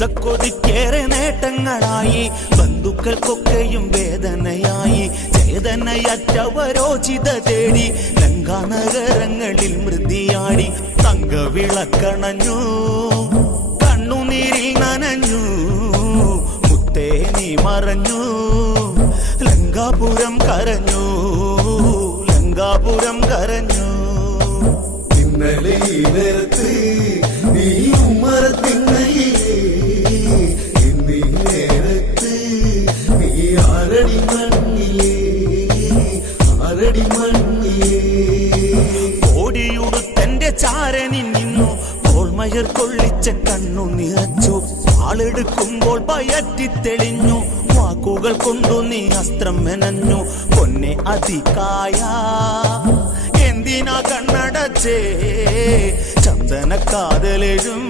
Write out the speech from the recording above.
യുദ്ധക്കൊതിക്കേറെ നേട്ടങ്ങളായി, ബന്ധുക്കൾക്കൊക്കെയും വേദനയായി. ചേതനയറ്റവരോചിത തേടി ലങ്കാനഗരങ്ങളിൽ മൃതിയാടി. തങ്കവിളക്കണഞ്ഞു, കണ്ണുനീരിൽ നനഞ്ഞു, മുത്തേ നീ മറഞ്ഞു, ലങ്കാപുരം കരഞ്ഞു, ലങ്കാപുരം കരഞ്ഞു. ഇന്നലെ ഈ നേരത്ത് നീ ഉമ്മറത്തിന്നയിലേ, ഇന്നീ നേരത്ത് നീ ആരടി മണ്ണിലേ, ആരടി മണ്ണിലേ. ഓടിയുടുത്തന്റെ ചാരനിൽ നിന്നു ഓൾമയർ കൊള്ളിച്ച കണ്ണു നിറച്ചു. ആളെടുക്കുമ്പോൾ പയറ്റിത്തെളിഞ്ഞു, വാക്കുകൾ കൊണ്ടു നീ അസ്ത്രം മെനഞ്ഞു. പൊന്നെ അതികായ എന്തിനാ കണ്ണടച്ചേ, ചന്ദന കാതലെഴും